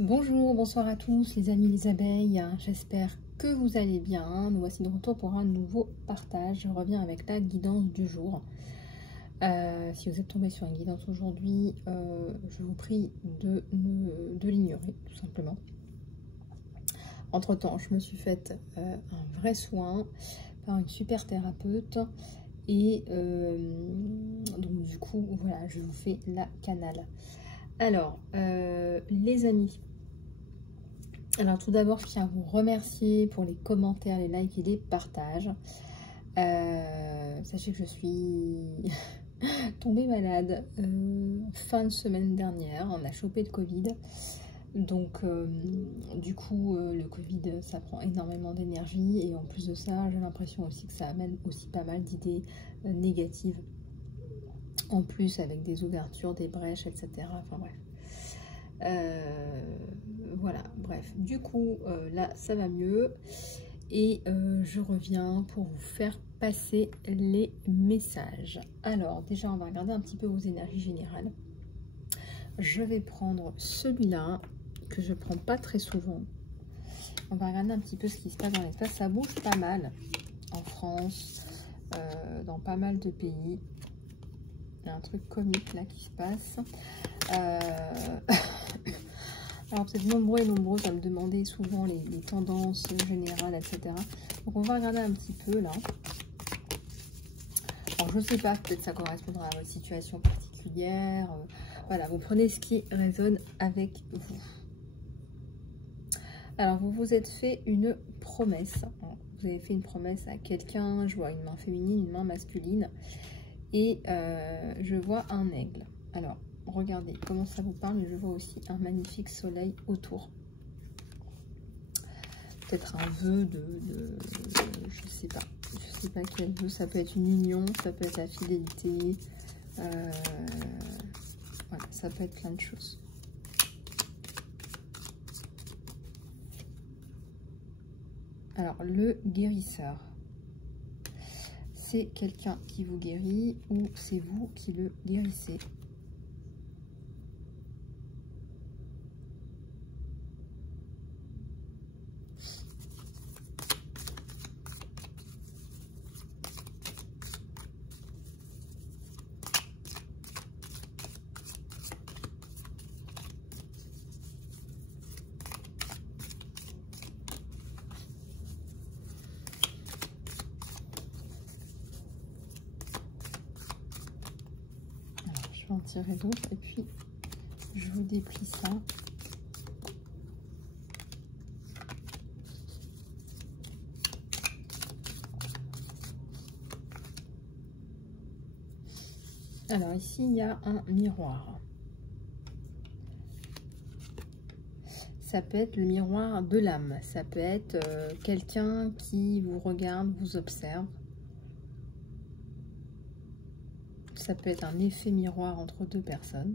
Bonjour, bonsoir à tous les amis les abeilles, j'espère que vous allez bien. Nous voici de retour pour un nouveau partage. Je reviens avec la guidance du jour. Si vous êtes tombé sur une guidance aujourd'hui, je vous prie de l'ignorer tout simplement. Entre temps, je me suis faite un vrai soin par une super thérapeute et donc du coup voilà, je vous fais la canale. Alors les amis, alors tout d'abord je tiens à vous remercier pour les commentaires, les likes et les partages. Sachez que je suis tombée malade fin de semaine dernière, on a chopé le Covid. Donc du coup le Covid ça prend énormément d'énergie et en plus de ça j'ai l'impression aussi que ça amène aussi pas mal d'idées négatives en plus avec des ouvertures, des brèches, etc. Enfin bref. Voilà, bref, du coup là ça va mieux et je reviens pour vous faire passer les messages. Alors déjà on va regarder un petit peu vos énergies générales. Je vais prendre celui-là que je prends pas très souvent. On va regarder un petit peu ce qui se passe dans l'espace. Ça bouge pas mal en France, dans pas mal de pays. Il y a un truc comique là qui se passe. Alors vous êtes nombreux et nombreuses à me demander souvent les tendances générales, etc. Donc on va regarder un petit peu là. Alors je sais pas, peut-être ça correspondra à votre situation particulière. Voilà, vous prenez ce qui résonne avec vous. Alors vous vous êtes fait une promesse. Vous avez fait une promesse à quelqu'un. Je vois une main féminine, une main masculine. Et je vois un aigle. Alors regardez comment ça vous parle, mais je vois aussi un magnifique soleil autour. Peut-être un vœu je sais pas quel vœu, ça peut être une union, ça peut être la fidélité, voilà, ça peut être plein de choses. Alors le guérisseur, c'est quelqu'un qui vous guérit ou c'est vous qui le guérissez? Je vais en tirer d'autres et puis je vous déplie ça. Alors ici il y a un miroir. Ça peut être le miroir de l'âme, ça peut être quelqu'un qui vous regarde, vous observe. Ça peut être un effet miroir entre deux personnes.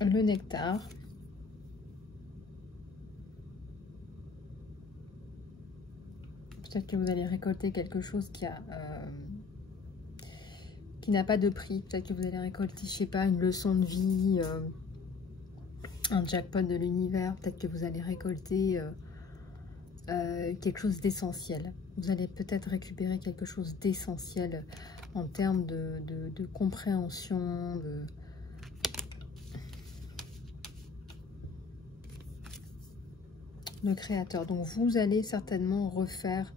Le nectar. Peut-être que vous allez récolter quelque chose qui n'a pas de prix. Peut-être que vous allez récolter, je sais pas, une leçon de vie, un jackpot de l'univers. Peut-être que vous allez récolter quelque chose d'essentiel. Vous allez peut-être récupérer quelque chose d'essentiel en termes de compréhension, le créateur. Donc vous allez certainement refaire,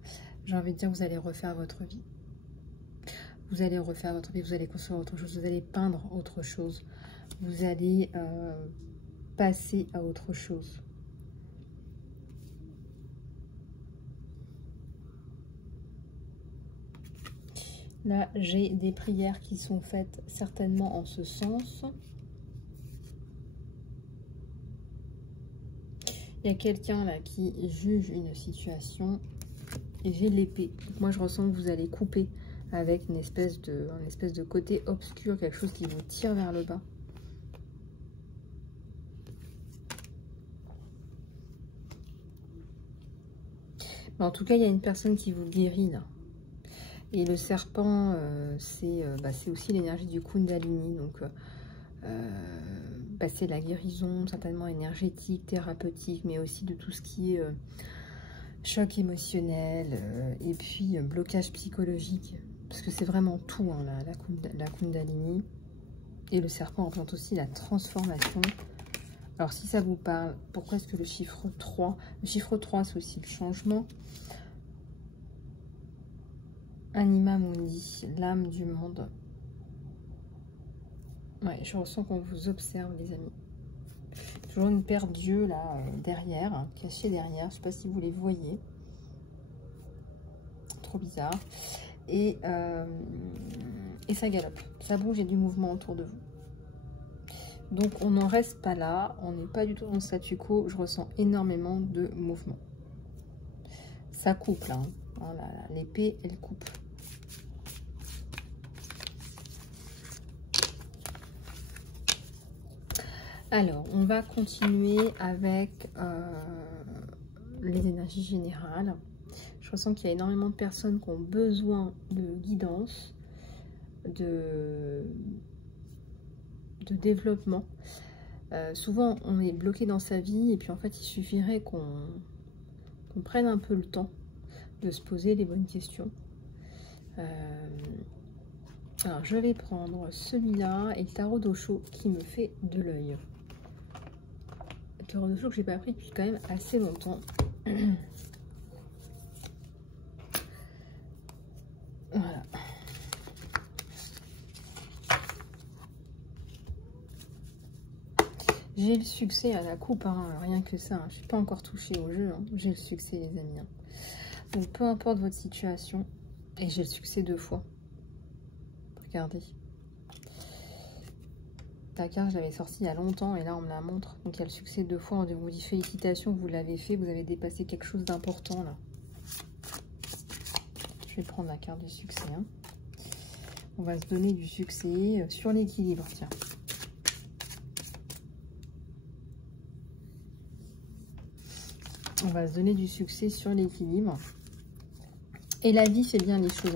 j'ai envie de dire, vous allez refaire votre vie. Vous allez refaire votre vie, vous allez construire autre chose, vous allez peindre autre chose. Vous allez passer à autre chose. Là, j'ai des prières qui sont faites certainement en ce sens. Il y a quelqu'un là qui juge une situation et j'ai l'épée. Moi, je ressens que vous allez couper avec une espèce de côté obscur, quelque chose qui vous tire vers le bas. Mais en tout cas, il y a une personne qui vous guérit là. Et le serpent, c'est aussi l'énergie du Kundalini. Donc, c'est la guérison, certainement énergétique, thérapeutique, mais aussi de tout ce qui est choc émotionnel, et puis blocage psychologique. Parce que c'est vraiment tout, hein, la Kundalini. Et le serpent représente aussi la transformation. Alors, si ça vous parle, pourquoi est-ce que le chiffre 3? Le chiffre 3, c'est aussi le changement. Anima Mundi, l'âme du monde. Ouais, je ressens qu'on vous observe, les amis. Toujours une paire d'yeux, là, derrière, hein, cachée derrière. Je ne sais pas si vous les voyez. Trop bizarre. Et ça galope. Ça bouge, il y a du mouvement autour de vous. Donc, on n'en reste pas là. On n'est pas du tout dans le statu quo. Je ressens énormément de mouvement. Ça coupe, là. Hein. Voilà, l'épée, elle coupe. Alors, on va continuer avec les énergies générales. Je ressens qu'il y a énormément de personnes qui ont besoin de guidance, de développement. Souvent, on est bloqué dans sa vie et puis en fait, il suffirait qu'on prenne un peu le temps de se poser les bonnes questions. Alors, je vais prendre celui-là et le tarot d'Osho qui me fait de l'œil. Le tarot d'Osho que j'ai pas pris depuis quand même assez longtemps. Voilà. J'ai le succès à la coupe, hein, rien que ça. Hein. Je ne suis pas encore touchée au jeu. Hein. J'ai le succès, les amis. Hein. Donc, peu importe votre situation, et j'ai le succès 2 fois. Regardez. Ta carte, je l'avais sortie il y a longtemps, et là, on me la montre. Donc, il y a le succès 2 fois. On vous dit félicitations, vous l'avez fait. Vous avez dépassé quelque chose d'important, là. Je vais prendre la carte du succès. Hein. On va se donner du succès sur l'équilibre, tiens. On va se donner du succès sur l'équilibre. Et la vie fait bien les choses.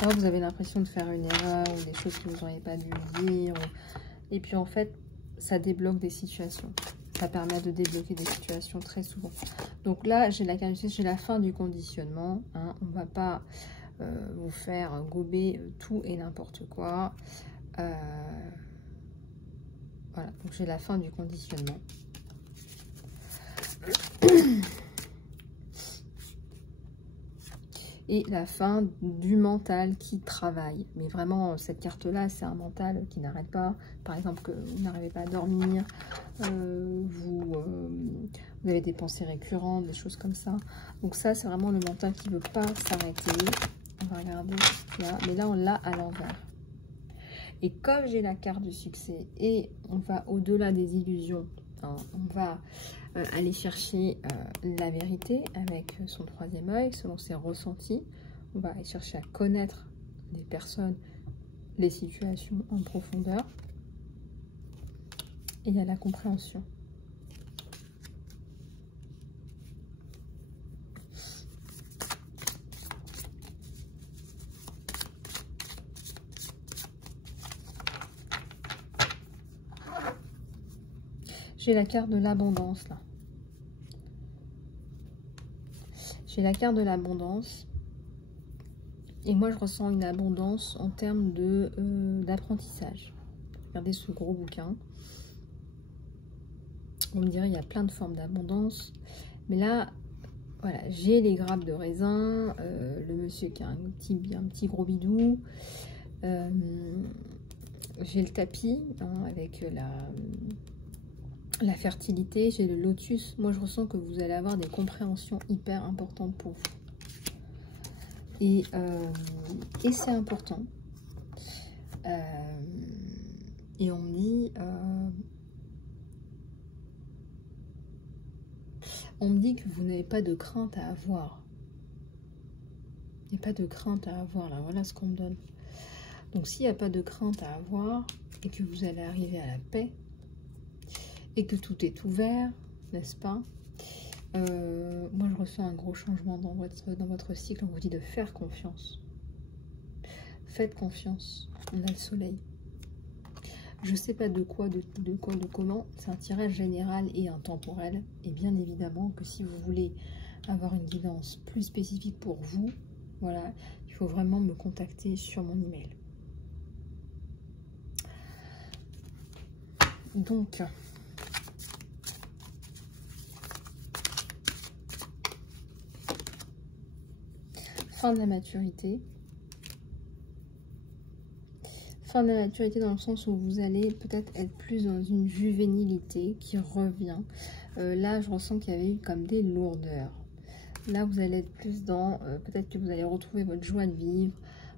Quand vous avez l'impression de faire une erreur ou des choses que vous n'auriez pas dû dire. Et puis en fait, ça débloque des situations. Ça permet de débloquer des situations très souvent. Donc là, j'ai la carte, j'ai la fin du conditionnement. Hein. On ne va pas vous faire gober tout et n'importe quoi. Voilà, donc j'ai la fin du conditionnement. Et la fin du mental qui travaille. Mais vraiment, cette carte-là, c'est un mental qui n'arrête pas. Par exemple, que vous n'arrivez pas à dormir, vous avez des pensées récurrentes, des choses comme ça. Donc ça, c'est vraiment le mental qui ne veut pas s'arrêter. On va regarder là. Mais là, on l'a à l'envers. Et comme j'ai la carte du succès et on va au-delà des illusions, hein, on va aller chercher la vérité avec son 3e œil, selon ses ressentis. On va aller chercher à connaître les personnes, les situations en profondeur. Et il y a la compréhension. J'ai la carte de l'abondance là. J'ai la carte de l'abondance. Et moi, je ressens une abondance en termes d'apprentissage. Regardez ce gros bouquin. On me dirait, il y a plein de formes d'abondance. Mais là, voilà, j'ai les grappes de raisin. Le monsieur qui a un petit gros bidou. J'ai le tapis hein, avec la fertilité, j'ai le lotus. Moi, je ressens que vous allez avoir des compréhensions hyper importantes pour vous. Et c'est important. Et on me dit que vous n'avez pas de crainte à avoir. Il n'y a pas de crainte à avoir, là. Voilà ce qu'on me donne. Donc, s'il n'y a pas de crainte à avoir et que vous allez arriver à la paix, et que tout est ouvert, n'est-ce pas? Moi, je ressens un gros changement dans votre cycle. On vous dit de faire confiance. Faites confiance. On a le soleil. Je ne sais pas de quoi, de comment. C'est un tirage général et intemporel. Et bien évidemment que si vous voulez avoir une guidance plus spécifique pour vous, voilà, il faut vraiment me contacter sur mon email. Donc, fin de la maturité. Fin de la maturité dans le sens où vous allez peut-être être plus dans une juvénilité qui revient. Là, je ressens qu'il y avait eu comme des lourdeurs. Là, vous allez être plus dans... peut-être que vous allez retrouver votre joie de vivre,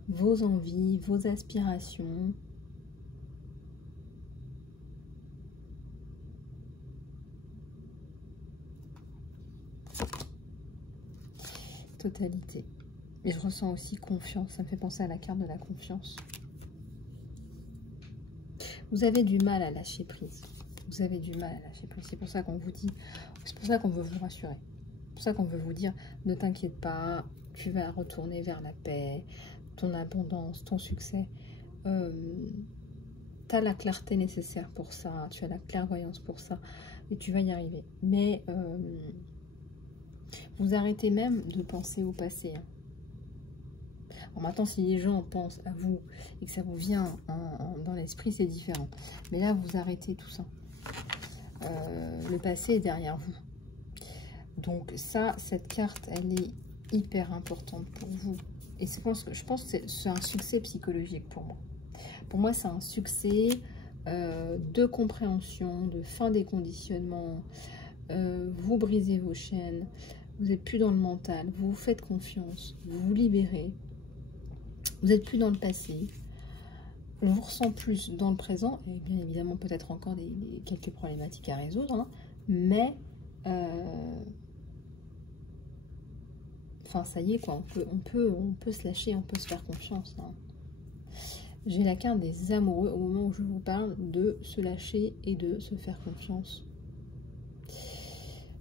vos envies, vos aspirations. Totalité. Et je ressens aussi confiance. Ça me fait penser à la carte de la confiance. Vous avez du mal à lâcher prise. Vous avez du mal à lâcher prise. C'est pour ça qu'on vous dit... C'est pour ça qu'on veut vous rassurer. C'est pour ça qu'on veut vous dire, ne t'inquiète pas, tu vas retourner vers la paix, ton abondance, ton succès. Tu as la clarté nécessaire pour ça, tu as la clairvoyance pour ça, et tu vas y arriver. Mais vous arrêtez même de penser au passé. Alors maintenant, si les gens pensent à vous et que ça vous vient dans l'esprit, c'est différent. Mais là, vous arrêtez tout ça. Le passé est derrière vous. Donc ça, cette carte, elle est hyper importante pour vous. Et je pense que c'est un succès psychologique pour moi. Pour moi, c'est un succès de compréhension, de fin des conditionnements. Vous brisez vos chaînes, vous n'êtes plus dans le mental, vous vous faites confiance, vous vous libérez. Vous n'êtes plus dans le passé. On vous ressent plus dans le présent. Et bien évidemment, peut-être encore quelques problématiques à résoudre. Hein, mais... enfin, ça y est, quoi. On peut se lâcher, on peut se faire confiance. Hein. J'ai la carte des amoureux au moment où je vous parle de se lâcher et de se faire confiance.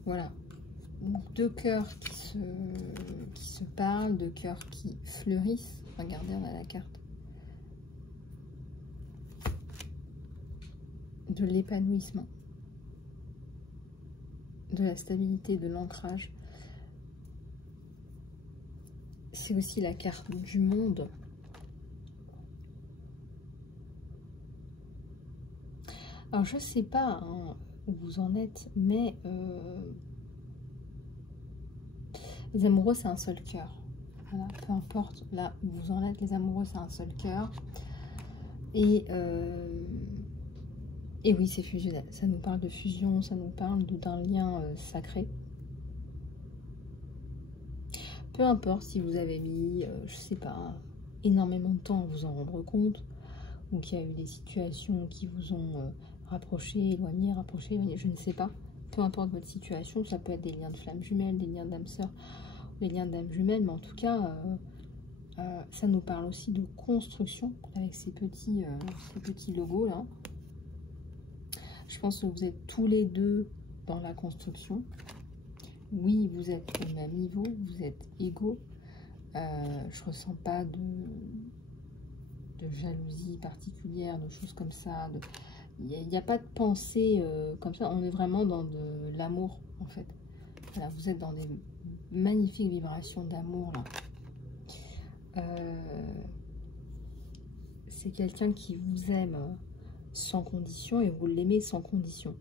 Voilà. Donc, deux cœurs qui se parlent, deux cœurs qui fleurissent. Regardez, on a la carte de l'épanouissement, de la stabilité, de l'ancrage. C'est aussi la carte du monde. Alors, je ne sais pas hein, où vous en êtes, mais les amoureux, c'est un seul cœur. Voilà, peu importe là où vous en êtes, les amoureux, c'est un seul cœur. Et oui, c'est fusionnel. Ça nous parle de fusion, ça nous parle d'un lien sacré. Peu importe si vous avez mis, je sais pas, énormément de temps à vous en rendre compte, ou qu'il y a eu des situations qui vous ont rapproché, éloigné, je ne sais pas. Peu importe votre situation, ça peut être des liens de flammes jumelles, des liens d'âme sœur, des liens d'âme jumelles, mais en tout cas, ça nous parle aussi de construction avec ces petits logos là. Je pense que vous êtes tous les deux dans la construction. Oui, vous êtes au même niveau, vous êtes égaux. Je ressens pas de jalousie particulière, de choses comme ça. Il n'y a pas de pensée comme ça. On est vraiment dans de l'amour, en fait. Voilà, vous êtes dans des magnifiques vibrations d'amour, là. C'est quelqu'un qui vous aime sans condition et vous l'aimez sans condition.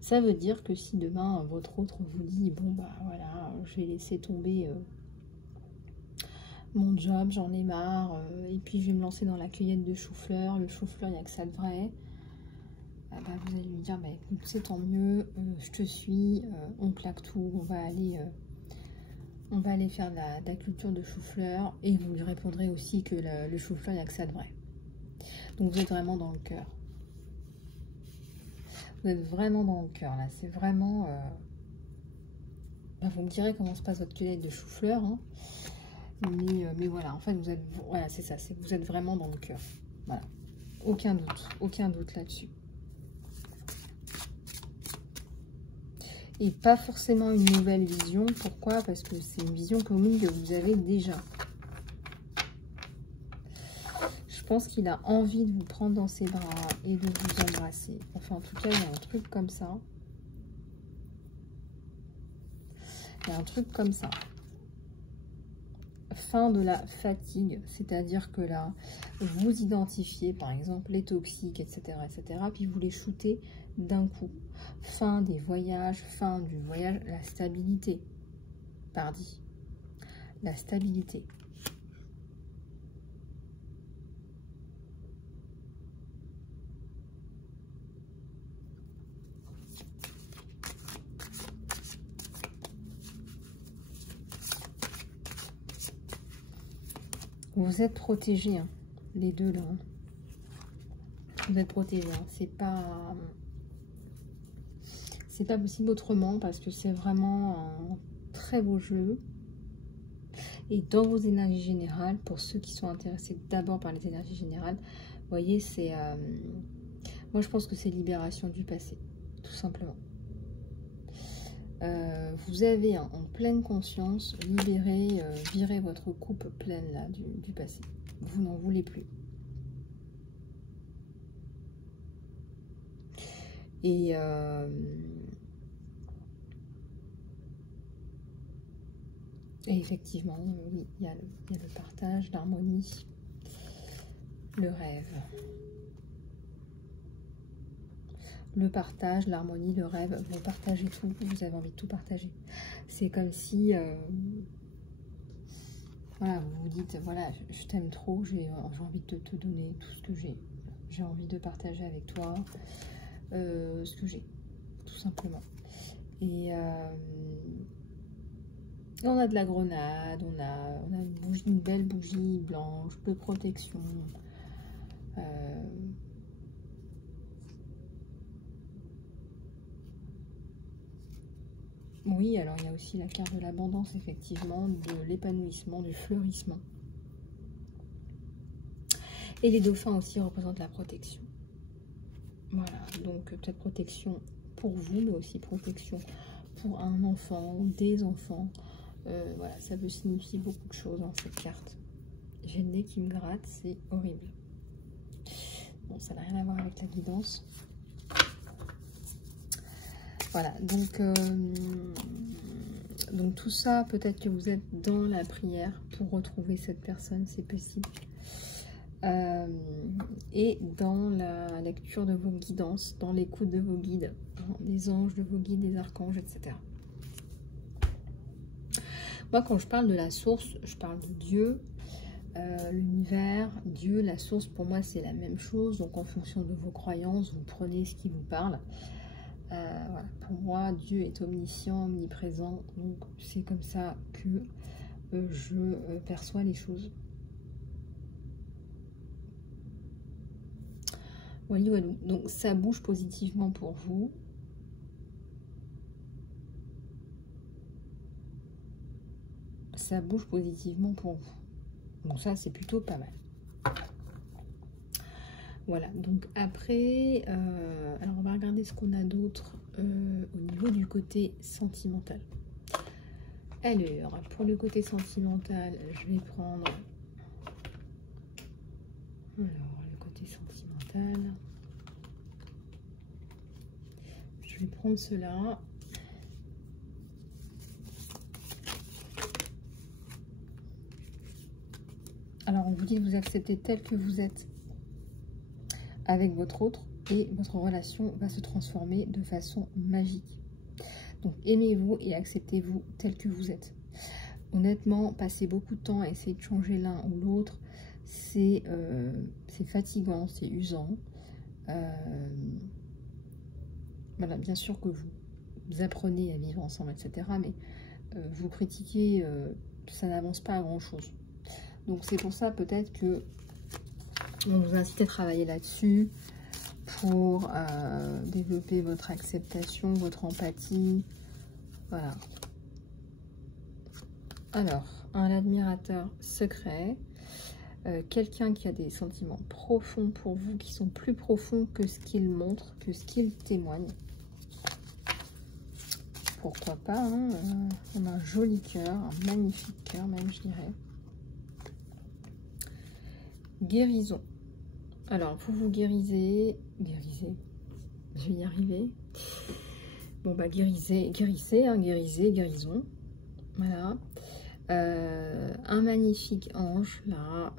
Ça veut dire que si demain votre autre vous dit bon bah voilà, je vais laisser tomber mon job, j'en ai marre, et puis je vais me lancer dans la cueillette de chou-fleur, le chou-fleur il n'y a que ça de vrai, bah, vous allez lui dire bah écoute c'est tant mieux, je te suis, on plaque tout, on va aller faire de la culture de chou-fleur, et vous lui répondrez aussi que le chou-fleur il n'y a que ça de vrai. Donc vous êtes vraiment dans le cœur. Vous êtes vraiment dans le cœur, là. C'est vraiment... vous me direz comment se passe votre cueillette de chou-fleur. Hein. Mais voilà, en fait, vous êtes... Voilà, c'est ça. Vous êtes vraiment dans le cœur. Voilà. Aucun doute là-dessus. Et pas forcément une nouvelle vision. Pourquoi? Parce que c'est une vision commune que vous avez déjà. pense qu'il a envie de vous prendre dans ses bras et de vous embrasser. Enfin, en tout cas, il y a un truc comme ça. Il y a un truc comme ça. Fin de la fatigue, c'est-à-dire que là, vous identifiez, par exemple, les toxiques, etc., etc., puis vous les shootez d'un coup. Fin des voyages, fin du voyage, la stabilité. Pardi. La stabilité. Vous êtes protégés, hein, les deux là. Vous êtes protégés, hein. C'est pas possible autrement parce que c'est vraiment un très beau jeu. Et dans vos énergies générales, pour ceux qui sont intéressés d'abord par les énergies générales, vous voyez, c'est moi je pense que c'est libération du passé, tout simplement. Vous avez en pleine conscience libéré, viré votre coupe pleine là, du passé. Vous n'en voulez plus. Et effectivement, oui, il y a le partage, l'harmonie, le rêve. Le partage, l'harmonie, le rêve, vous partagez tout, vous avez envie de tout partager. C'est comme si, voilà, vous vous dites, voilà, je t'aime trop, j'ai envie de te donner tout ce que j'ai. J'ai envie de partager avec toi ce que j'ai, tout simplement. Et on a de la grenade, on a une belle bougie blanche de protection. Oui, alors il y a aussi la carte de l'abondance, effectivement, de l'épanouissement, du fleurissement. Et les dauphins aussi représentent la protection. Voilà, donc peut-être protection pour vous, mais aussi protection pour un enfant, des enfants. Voilà, ça peut signifier beaucoup de choses dans cette carte. J'ai le nez qui me gratte, c'est horrible. Bon, ça n'a rien à voir avec la guidance. Voilà, donc tout ça, peut-être que vous êtes dans la prière pour retrouver cette personne, c'est possible. Et dans la lecture de vos guidances, dans l'écoute de vos guides, des anges, de vos guides, des archanges, etc. Moi, quand je parle de la source, je parle de Dieu, l'univers, Dieu, la source, pour moi, c'est la même chose. Donc, en fonction de vos croyances, vous prenez ce qui vous parle. Voilà. Pour moi, Dieu est omniscient, omniprésent. Donc, c'est comme ça que je perçois les choses. Voilà. Donc, ça bouge positivement pour vous. Ça bouge positivement pour vous. Donc ça, c'est plutôt pas mal. Voilà, donc après, alors on va regarder ce qu'on a d'autre au niveau du côté sentimental. Alors, pour le côté sentimental, je vais prendre... Alors, le côté sentimental... Je vais prendre cela. Alors, on vous dit que vous acceptez tel que vous êtes avec votre autre et votre relation va se transformer de façon magique. Donc, aimez-vous et acceptez-vous tel que vous êtes. Honnêtement, passer beaucoup de temps à essayer de changer l'un ou l'autre, c'est fatigant, c'est usant. Voilà, bien sûr que vous apprenez à vivre ensemble, etc. Mais vous critiquez, ça n'avance pas à grand-chose. Donc, c'est pour ça peut-être que on vous incite à travailler là-dessus pour développer votre acceptation, votre empathie. Voilà. Alors, un admirateur secret, quelqu'un qui a des sentiments profonds pour vous, qui sont plus profonds que ce qu'il montre, que ce qu'il témoigne. Pourquoi pas, hein, on a un joli cœur, un magnifique cœur même, je dirais. Guérison. Alors, vous guérissez, je vais y arriver. Bon, bah, guérissez, hein, guérison. Voilà. Un magnifique ange, là,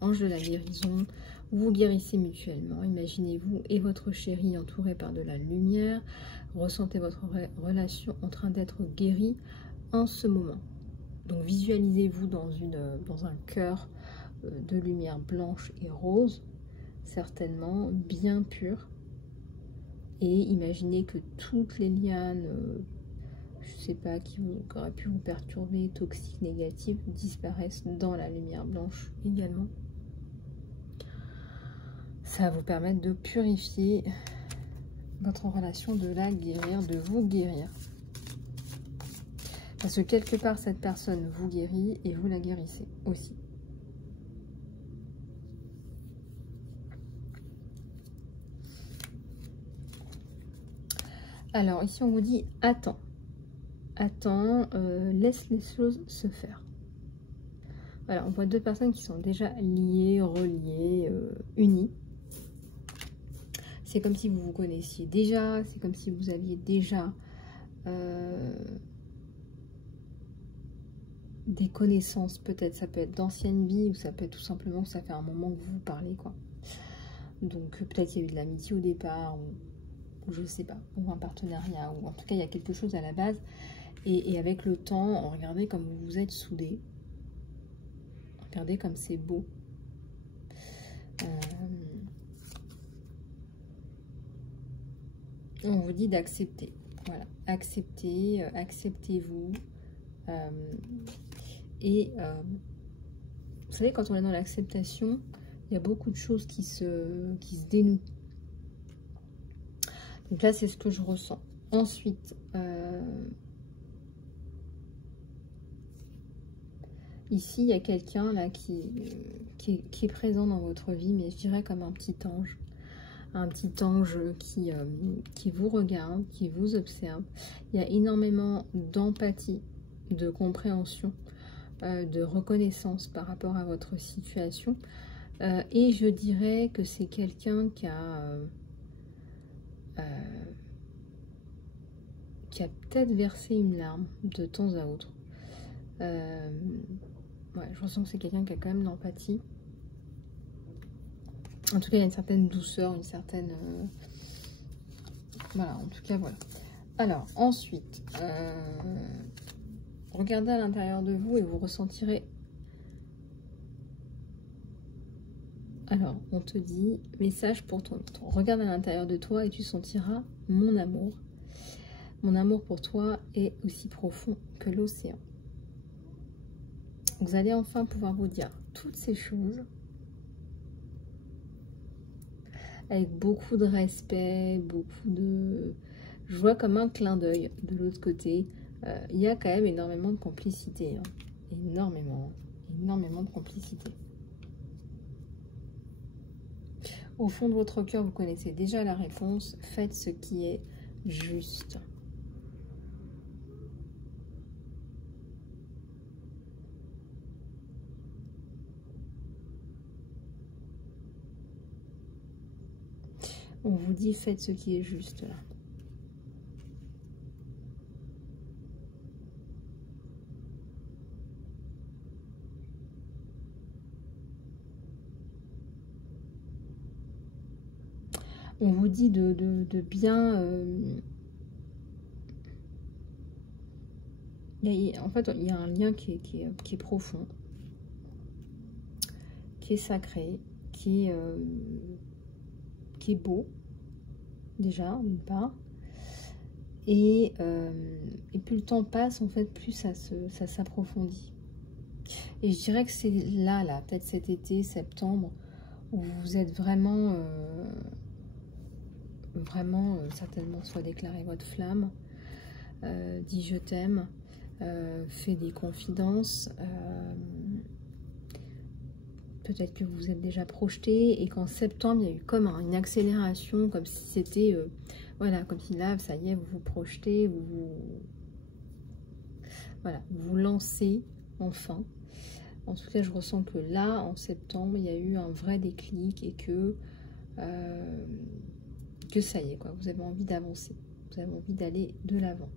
ange de la guérison. Vous guérissez mutuellement. Imaginez-vous et votre chéri entourés par de la lumière. Ressentez votre relation en train d'être guérie en ce moment. Donc, visualisez-vous dans un cœur de lumière blanche et rose, certainement bien pur. Et imaginez que toutes les lianes, je sais pas, qui auraient pu vous perturber, toxiques, négatives, disparaissent dans la lumière blanche également. Ça va vous permettre de purifier votre relation, de la guérir, de vous guérir. Parce que quelque part, cette personne vous guérit et vous la guérissez aussi. Alors, ici, on vous dit « Attends, laisse les choses se faire ». Voilà, on voit deux personnes qui sont déjà liées, reliées, unies. C'est comme si vous vous connaissiez déjà, c'est comme si vous aviez déjà des connaissances, peut-être. Ça peut être d'anciennes vies ou ça peut être tout simplement que ça fait un moment que vous vous parlez, quoi. Donc, peut-être qu'il y a eu de l'amitié au départ, ou je sais pas, ou un partenariat, ou en tout cas, il y a quelque chose à la base. Et avec le temps, regardez comme vous vous êtes soudés. Regardez comme c'est beau. On vous dit d'accepter. Voilà, acceptez, acceptez-vous. Vous savez, quand on est dans l'acceptation, il y a beaucoup de choses qui se dénouent. Donc là, c'est ce que je ressens. Ensuite, ici, il y a quelqu'un là qui est présent dans votre vie, mais je dirais comme un petit ange. Un petit ange qui vous regarde, qui vous observe. Il y a énormément d'empathie, de compréhension, de reconnaissance par rapport à votre situation. Et je dirais que c'est quelqu'un qui a peut-être versé une larme de temps à autre. Ouais, je ressens que c'est quelqu'un qui a quand même de l'empathie. En tout cas, il y a une certaine douceur, une certaine... Voilà, en tout cas, voilà. Alors, ensuite, regardez à l'intérieur de vous et vous ressentirez... Alors, on te dit, message pour ton autre. Regarde à l'intérieur de toi et tu sentiras mon amour. Mon amour pour toi est aussi profond que l'océan. Vous allez enfin pouvoir vous dire toutes ces choses avec beaucoup de respect, beaucoup de... Je vois comme un clin d'œil de l'autre côté. Il y a quand même énormément de complicité. Hein. Énormément de complicité. Au fond de votre cœur, vous connaissez déjà la réponse. Faites ce qui est juste. On vous dit, faites ce qui est juste là. On vous dit de bien... en fait, il y a un lien qui est profond, qui est sacré, qui est beau, déjà, d'une part. Et plus le temps passe, en fait, plus ça s'approfondit. Et je dirais que c'est là, peut-être cet été, septembre, où vous êtes vraiment, certainement, soit déclaré votre flamme, dit je t'aime, fait des confidences, peut-être que vous êtes déjà projeté et qu'en septembre, il y a eu comme une accélération, comme si c'était, voilà, comme si là, ça y est, vous vous projetez, voilà, vous lancez enfin. En tout cas, je ressens que là, en septembre, il y a eu un vrai déclic et que ça y est, quoi. Vous avez envie d'avancer. Vous avez envie d'aller de l'avant.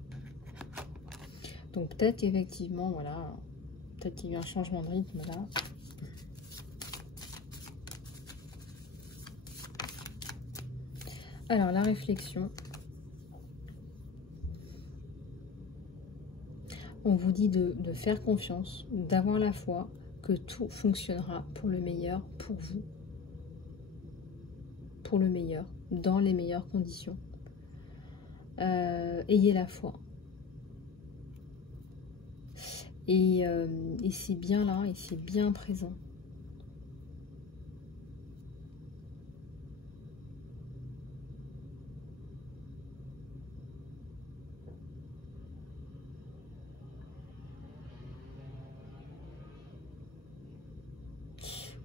Donc peut-être qu'effectivement, voilà, peut-être qu'il y a eu un changement de rythme là. Alors, la réflexion. On vous dit de faire confiance, d'avoir la foi, que tout fonctionnera pour le meilleur, pour vous. Pour le meilleur, dans les meilleures conditions. Ayez la foi. Et c'est bien là, et c'est bien présent.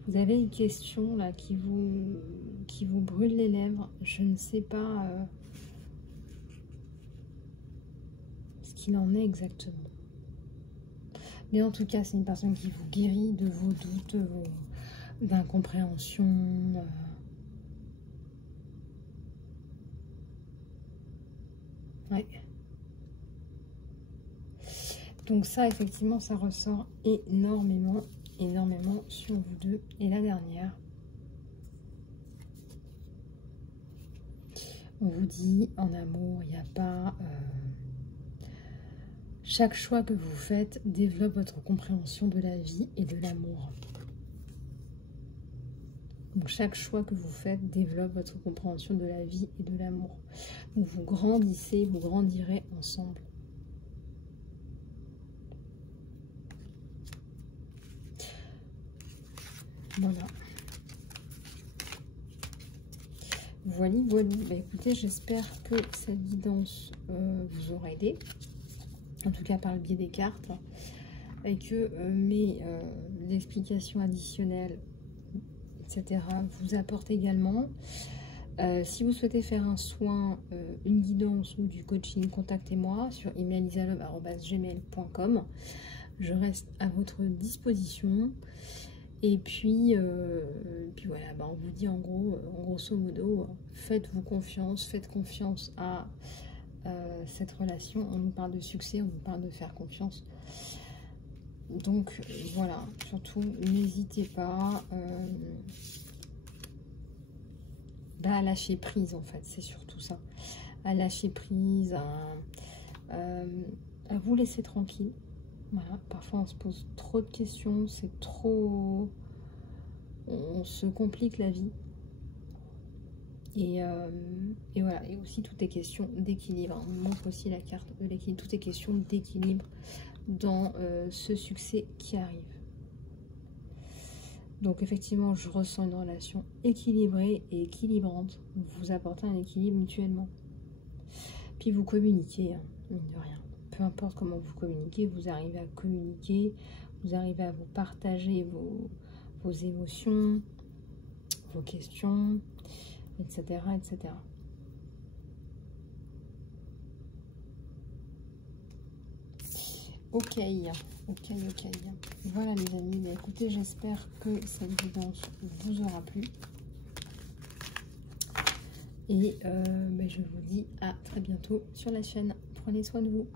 Vous avez une question là qui vous brûle les lèvres. Je ne sais pas ce qu'il en est exactement. Mais en tout cas, c'est une personne qui vous guérit de vos doutes, d'incompréhension. Ouais. Donc ça, effectivement, ça ressort énormément sur vous deux. Et la dernière, on vous dit, en amour, il n'y a pas... chaque choix que vous faites développe votre compréhension de la vie et de l'amour. Donc chaque choix que vous faites développe votre compréhension de la vie et de l'amour. Donc vous grandissez, vous grandirez ensemble. Voilà. Voilà. Bah, écoutez, j'espère que cette guidance vous aura aidé. En tout cas par le biais des cartes. Et que mes explications additionnelles, etc. vous apportent également. Si vous souhaitez faire un soin, une guidance ou du coaching, contactez-moi sur emailisalobe@gmail.com. Je reste à votre disposition. Et puis voilà, bah on vous dit en gros, grosso modo, faites-vous confiance, faites confiance à cette relation. On nous parle de succès, on nous parle de faire confiance. Donc voilà, surtout n'hésitez pas à lâcher prise en fait, c'est surtout ça. À lâcher prise, à vous laisser tranquille. Voilà, parfois on se pose trop de questions, c'est trop... On se complique la vie. Et voilà, et aussi tout est question d'équilibre. On montre aussi la carte de l'équilibre. Tout est question d'équilibre dans ce succès qui arrive. Donc effectivement, je ressens une relation équilibrée et équilibrante. Vous apportez un équilibre mutuellement. Puis vous communiquez, hein, mine de rien. Peu importe comment vous communiquez, vous arrivez à communiquer, vous arrivez à vous partager vos émotions, vos questions, etc. etc. Ok. Voilà les amis, mais écoutez, j'espère que cette guidance vous aura plu. Et je vous dis à très bientôt sur la chaîne. Prenez soin de vous.